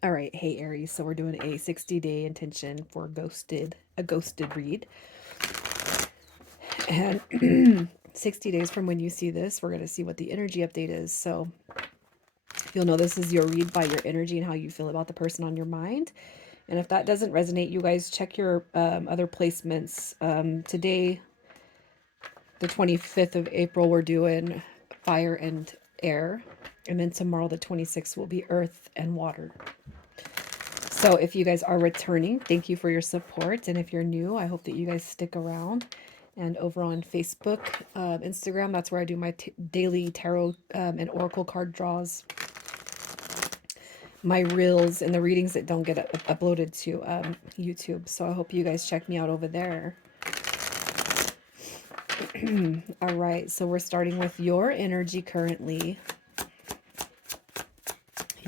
All right, hey Aries, so we're doing a 60-day intention for a ghosted read. And 60 days from when you see this, we're going to see what the energy update is. So you'll know this is your read by your energy and how you feel about the person on your mind. And if that doesn't resonate, you guys check your other placements. Today, the 25th of April, we're doing fire and air. And then tomorrow, the 26th, will be earth and water. So if you guys are returning, thank you for your support. And if you're new, I hope that you guys stick around. And over on Facebook, Instagram, that's where I do my daily tarot and oracle card draws, my reels, and the readings that don't get uploaded to YouTube. So I hope you guys check me out over there. All right, so we're starting with your energy currently.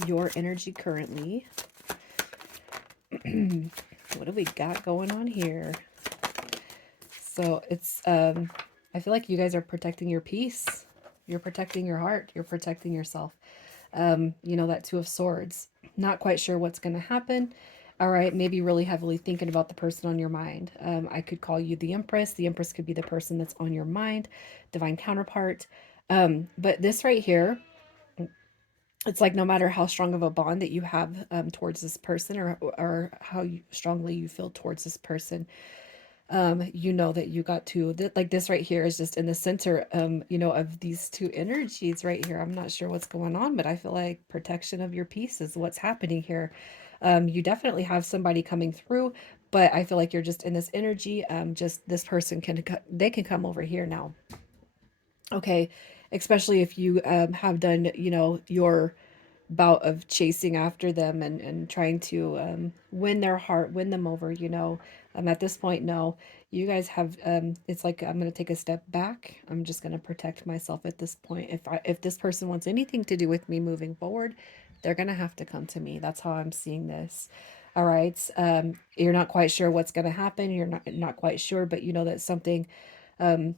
Your energy currently. What do we got going on here? So it's, I feel like you guys are protecting your peace. You're protecting your heart. You're protecting yourself. You know, that Two of Swords. Not quite sure what's going to happen. All right, maybe really heavily thinking about the person on your mind. I could call you the Empress. The Empress could be the person that's on your mind, divine counterpart. But this right here, it's like no matter how strong of a bond that you have towards this person, or how strongly you feel towards this person, you know that you got to like this right here is just in the center, you know, of these two energies right here. I'm not sure what's going on, but I feel like protection of your peace is what's happening here. You definitely have somebody coming through, but I feel like you're just in this energy. Just this person they can come over here now. Okay, especially if you have done, you know, your bout of chasing after them and trying to win their heart, win them over, you know. At this point, no, you guys have, it's like I'm going to take a step back. I'm just going to protect myself at this point. If this person wants anything to do with me moving forward, they're going to have to come to me. That's how I'm seeing this. All right. You're not quite sure what's going to happen. You're not quite sure, but you know that something, um,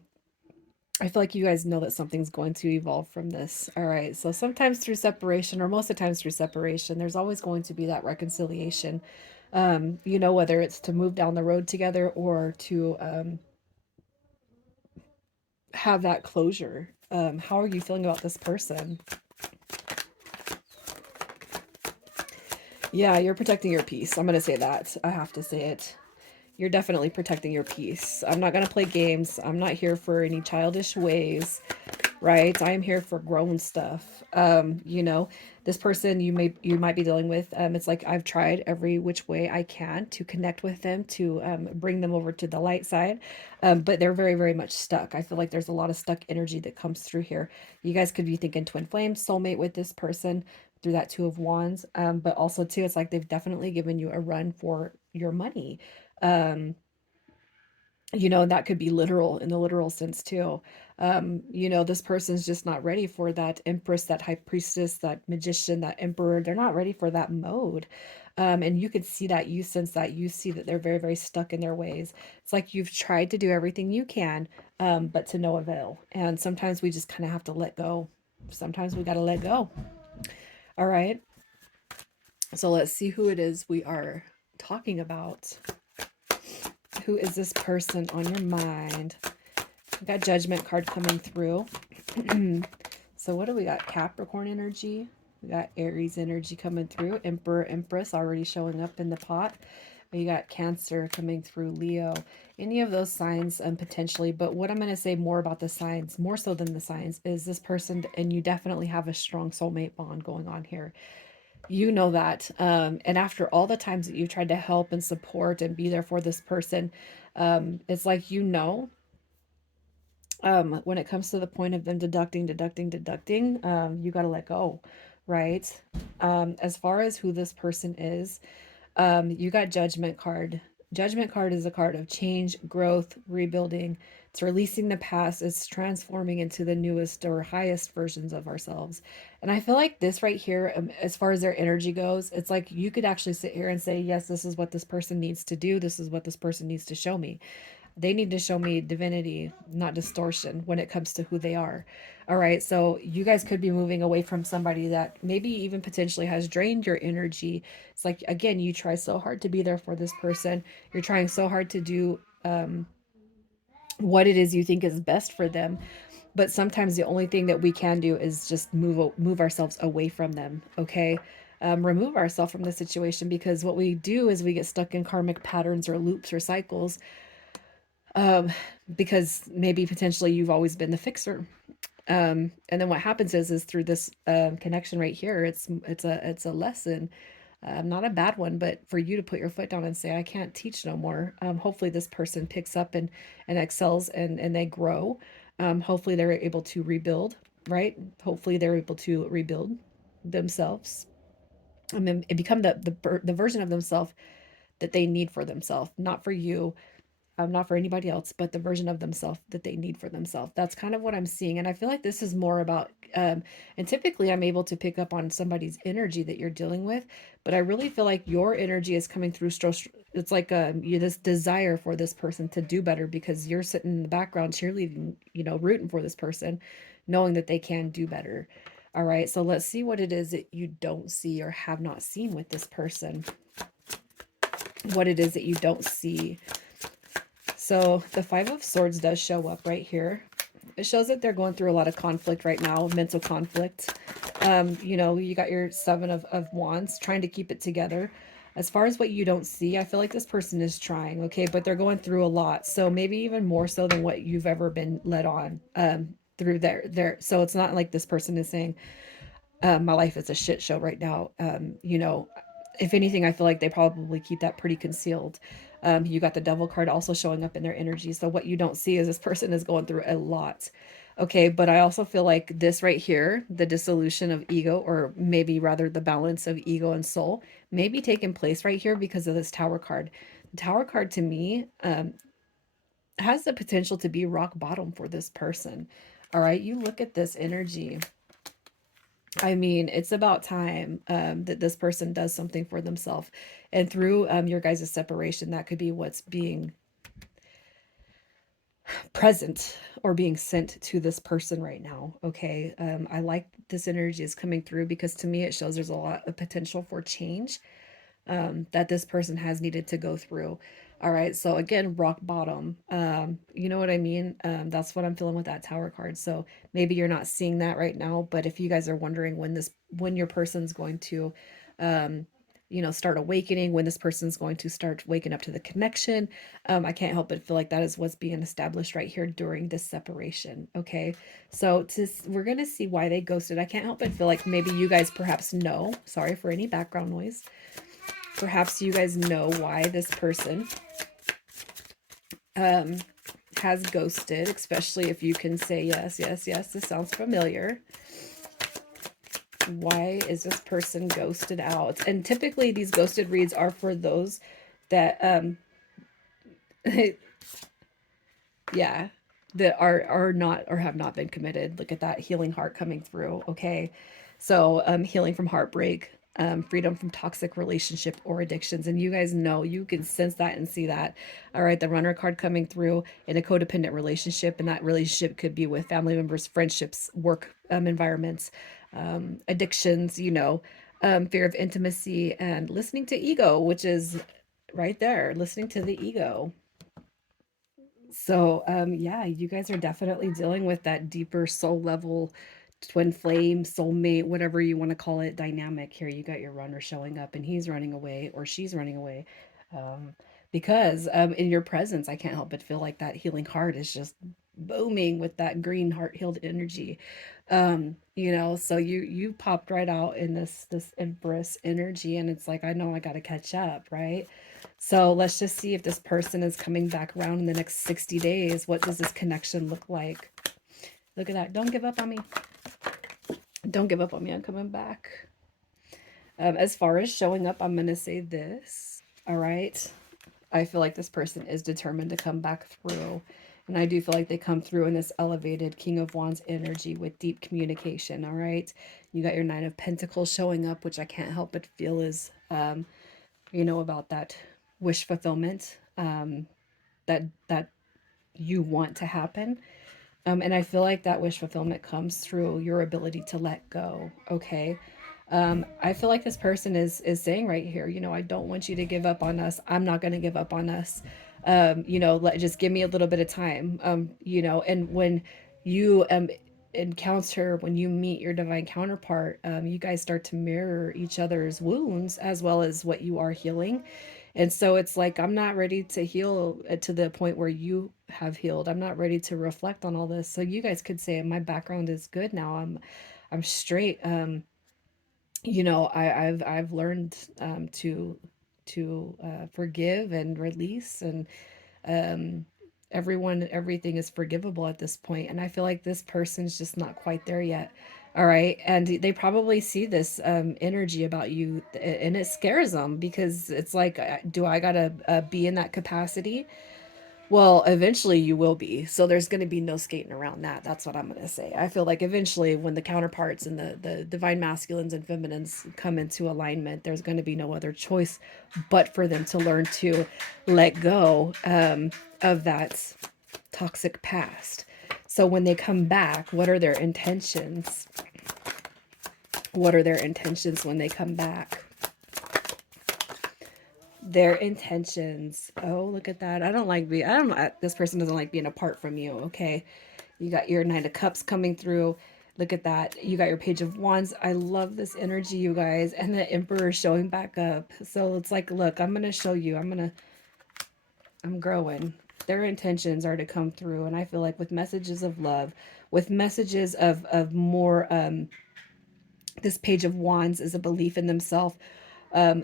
I feel like you guys know that something's going to evolve from this. All right. So sometimes through separation, or most of the times through separation, there's always going to be that reconciliation. You know, whether it's to move down the road together or to have that closure. How are you feeling about this person? Yeah, you're protecting your peace. I'm going to say that. I have to say it. You're definitely protecting your peace. I'm not going to play games. I'm not here for any childish ways. Right? I am here for grown stuff. You know, this person you might be dealing with, it's like I've tried every which way I can to connect with them, to bring them over to the light side. But they're very, very much stuck. I feel like there's a lot of stuck energy that comes through here. You guys could be thinking twin flame, soulmate with this person through that Two of Wands. But also too, it's like they've definitely given you a run for your money. Um, you know, that could be literal in the literal sense too. You know, this person's just not ready for that empress, that high priestess, that magician, that emperor. They're not ready for that mode. And you could see that, you sense that, you see that they're very, very stuck in their ways. It's like you've tried to do everything you can, but to no avail. And sometimes we just kind of have to let go. Sometimes we got to let go. All right. So let's see who it is we are talking about. Who is this person on your mind? We got Judgment card coming through. So what do we got? Capricorn energy. We got Aries energy coming through. Emperor, Empress already showing up in the pot. We got Cancer coming through. Leo. Any of those signs potentially. But what I'm going to say more about the signs, more so than the signs, is this person, and you definitely have a strong soulmate bond going on here. You know that. And after all the times that you've tried to help and support and be there for this person, it's like, you know, when it comes to the point of them deducting, you got to let go, right? As far as who this person is, you got Judgment card. Judgment card is a card of change, growth, rebuilding. It's releasing the past. It's transforming into the newest or highest versions of ourselves. And I feel like this right here, as far as their energy goes, it's like you could actually sit here and say, yes, this is what this person needs to do. This is what this person needs to show me. They need to show me divinity, not distortion, when it comes to who they are. All right, so you guys could be moving away from somebody that maybe even potentially has drained your energy. It's like, again, you try so hard to be there for this person. You're trying so hard to do what it is you think is best for them. But sometimes the only thing that we can do is just move ourselves away from them. Okay, remove ourselves from the situation, because what we do is we get stuck in karmic patterns or loops or cycles, um, because maybe potentially you've always been the fixer. And then what happens is through this connection right here, it's a lesson, not a bad one, but for you to put your foot down and say, I can't teach no more. Hopefully this person picks up and excels, and they grow. Hopefully they're able to rebuild, right? Hopefully they're able to rebuild themselves, and become the version of themselves that they need for themselves, not for you, not for anybody else, but the version of themselves that they need for themselves. That's kind of what I'm seeing. And I feel like this is more about, and typically I'm able to pick up on somebody's energy that you're dealing with, but I really feel like your energy is coming through. It's like you this desire for this person to do better, because you're sitting in the background cheerleading, rooting for this person, knowing that they can do better. All right, so let's see what it is that you don't see or have not seen with this person. What it is that you don't see. So the Five of Swords does show up right here. It shows that they're going through a lot of conflict right now, mental conflict. You got your Seven of Wands, trying to keep it together. As far as what you don't see, I feel like this person is trying, okay, but they're going through a lot. So maybe even more so than what you've ever been led on through there. So it's not like this person is saying, my life is a shit show right now. If anything, I feel like they probably keep that pretty concealed. You got the devil card also showing up in their energy. So what you don't see is this person is going through a lot. Okay, but I also feel like this right here, the dissolution of ego, or maybe rather the balance of ego and soul, may be taking place right here because of this tower card. The tower card to me has the potential to be rock bottom for this person. All right, you look at this energy. I mean, it's about time that this person does something for themselves. And through your guys' separation, that could be what's being present or being sent to this person right now. Okay. I like this energy is coming through, because to me, it shows there's a lot of potential for change that this person has needed to go through. All right. So again, rock bottom. You know what I mean? That's what I'm feeling with that tower card. So maybe you're not seeing that right now, but if you guys are wondering when your person's going to, um, start awakening, when this person's going to start waking up to the connection, I can't help but feel like that is what's being established right here during this separation. Okay. So we're going to see why they ghosted. I can't help but feel like maybe you guys perhaps know, sorry for any background noise. Perhaps you guys know why this person um, has ghosted, especially if you can say yes, yes, yes, this sounds familiar. Why is this person ghosted out? And typically these ghosted reads are for those that yeah, that are not or have not been committed. Look at that healing heart coming through. Okay, so healing from heartbreak, freedom from toxic relationship or addictions, and you guys know, you can sense that and see that. All right, the runner card coming through in a codependent relationship, and that relationship could be with family members, friendships, work environments, addictions. Fear of intimacy, and listening to ego, which is right there, listening to the ego. So, yeah, you guys are definitely dealing with that deeper soul level, twin flame, soulmate, whatever you want to call it, dynamic. Here, you got your runner showing up, and he's running away or she's running away. Um, because in your presence, I can't help but feel like that healing heart is just booming with that green heart healed energy. So you popped right out in this Empress energy, and it's like, I know I got to catch up, right? So let's just see if this person is coming back around in the next 60 days. What does this connection look like? Look at that. Don't give up on me. Don't give up on me. I'm coming back. As far as showing up, I'm going to say this. All right. I feel like this person is determined to come back through. And I do feel like they come through in this elevated King of Wands energy with deep communication. All right. You got your Nine of Pentacles showing up, which I can't help but feel is, about that wish fulfillment that you want to happen. And I feel like that wish fulfillment comes through your ability to let go. Okay. I feel like this person is saying right here, you know, I don't want you to give up on us. I'm not going to give up on us. You know, just give me a little bit of time. You know, and when you encounter, when you meet your divine counterpart, you guys start to mirror each other's wounds as well as what you are healing. And so it's like, I'm not ready to heal to the point where you have healed. I'm not ready to reflect on all this. So you guys could say my background is good now. I'm straight. You know, I've learned to forgive and release, and um, everything is forgivable at this point. And I feel like this person's just not quite there yet. All right, and they probably see this energy about you, and it scares them because it's like, do I gotta be in that capacity? Well, eventually you will be. So there's going to be no skating around that. That's what I'm going to say. I feel like eventually when the counterparts and the divine masculines and feminines come into alignment, there's going to be no other choice but for them to learn to let go of that toxic past. So when they come back, what are their intentions? What are their intentions when they come back? Their intentions. Oh, look at that. I don't like being, I don't, this person doesn't like being apart from you. Okay. You got your Nine of Cups coming through. Look at that. You got your Page of Wands. I love this energy, you guys. And the Emperor showing back up. So it's like, look, I'm going to show you. I'm growing. Their intentions are to come through. And I feel like with messages of love, with messages of more, this Page of Wands is a belief in themselves,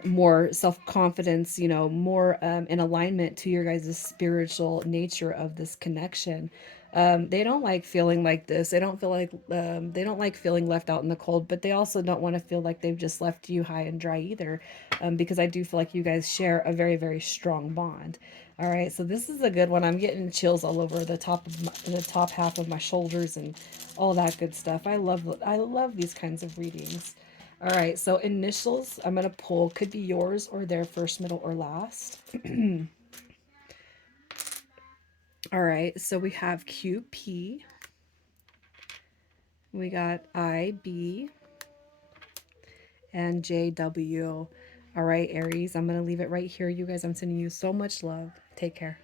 more self confidence, you know, more in alignment to your guys' spiritual nature of this connection. They don't like feeling like this. They don't feel like they don't like feeling left out in the cold, but they also don't want to feel like they've just left you high and dry either, because I do feel like you guys share a very, very strong bond. All right, so this is a good one. I'm getting chills all over the top of the top half of my shoulders and all that good stuff. I love these kinds of readings. All right, so initials I'm going to pull could be yours or their first, middle, or last. All right, so we have QP, we got IB, and JW. All right, Aries, I'm going to leave it right here. You guys, I'm sending you so much love. Take care.